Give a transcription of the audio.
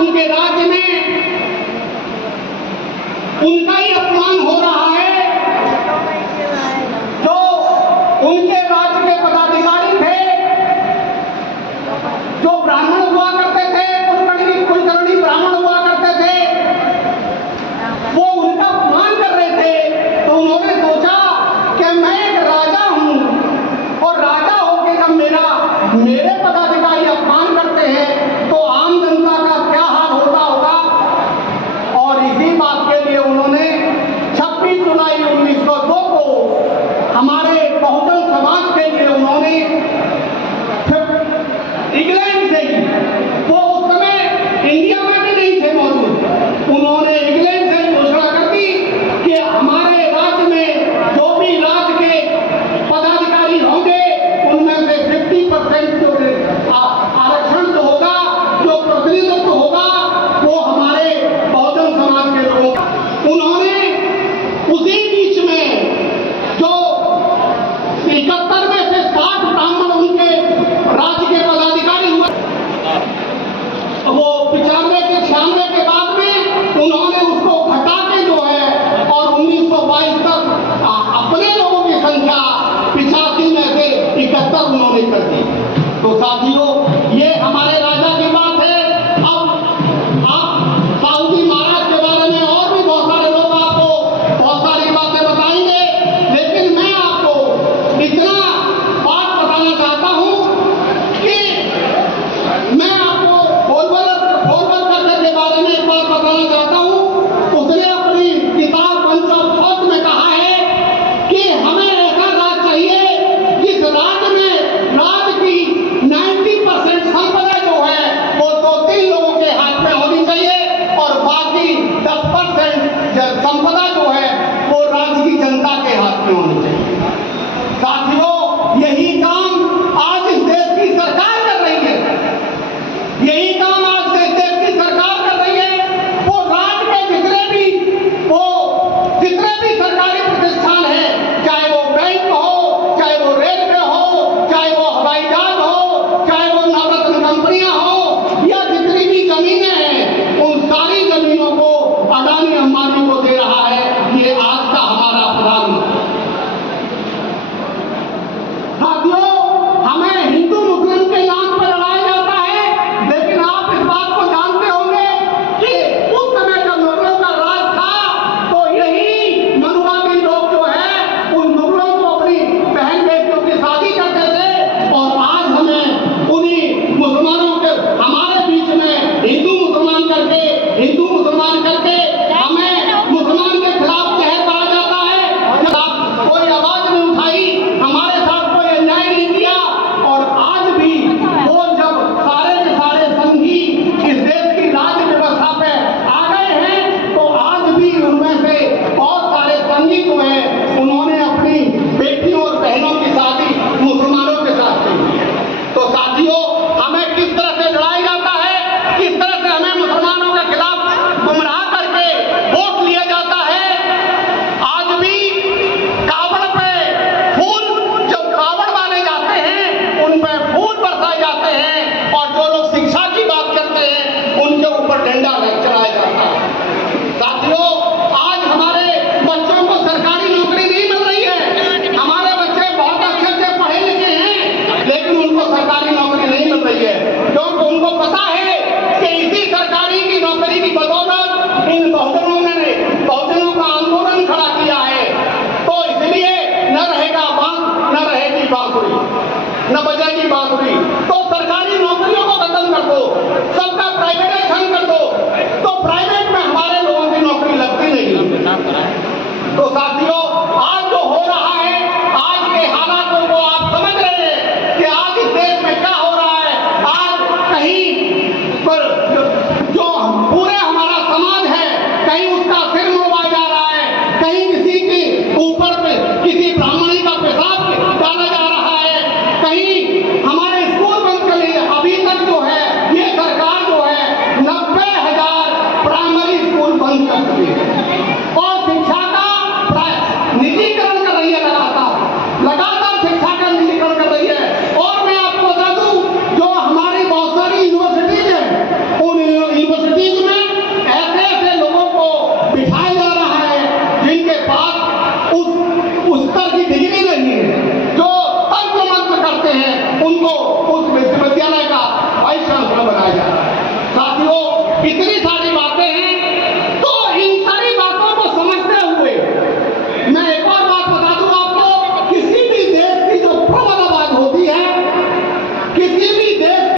उनके राज्य में उनका ही अपमान हो रहा है। जो उनके राज्य के पदाधिकारी थे, जो ब्राह्मण हुआ करते थे, कुलकर्णी ब्राह्मण हुआ करते थे, वो उनका अपमान कर रहे थे। तो उन्होंने सोचा कि मैं एक राजा हूं और राजा होकर जब मेरे पदाधिकारी अपमान करते हैं तो आम जनता का क्या हाल होता होगा। और इसी बात के लिए उन्होंने 26 जुलाई 1902 को हमारे बहुजन समाज के लिए उन्होंने इंग्लैंड से ही, वो उस समय इंडिया में भी नहीं थे मौजूद, उन्होंने इंग्लैंड से घोषणा कर दी कि हमारे राज्य में जो भी राज्य के पदाधिकारी होंगे उनमें से 50% जो आरक्षण जो होगा, जो प्रतिनिधित्व होगा, वो हमारे बहुजन समाज के लोगों का। उन्होंने उसी बीच में जो 71 में से 60 ब्राह्मण उनके राज्य के पदाधिकारी हुए, वो 95 के 96 के बाद में उन्होंने उसको घटा के जो है और 1922 तक अपने लोगों की संख्या 85 में से 71 उन्होंने कर दी। तो साथियों, ये हमारे राजा की बात है। अब आप साहूजी महाराज के बारे में और भी बहुत सारे लोग आपको बहुत सारी बातें बताएंगे, लेकिन मैं आपको इतना बात बताना चाहता हूं कि मैं आपको गोलवलकर के बारे में एक बात बताना चाहता हूं। उसने अपनी किताब पंच ऑफ थॉट में कहा है कि हमें ऐसा राज चाहिए जिस राज्य में राज्य की 90% संपदा जो है वो 2-3 लोगों के हाथ में होनी चाहिए और बाकी 10% संपदा जो है वो राज्य की जनता के हाथ में होनी चाहिए। साथियों, यही काम आज इस देश की सरकार कर रही है। यही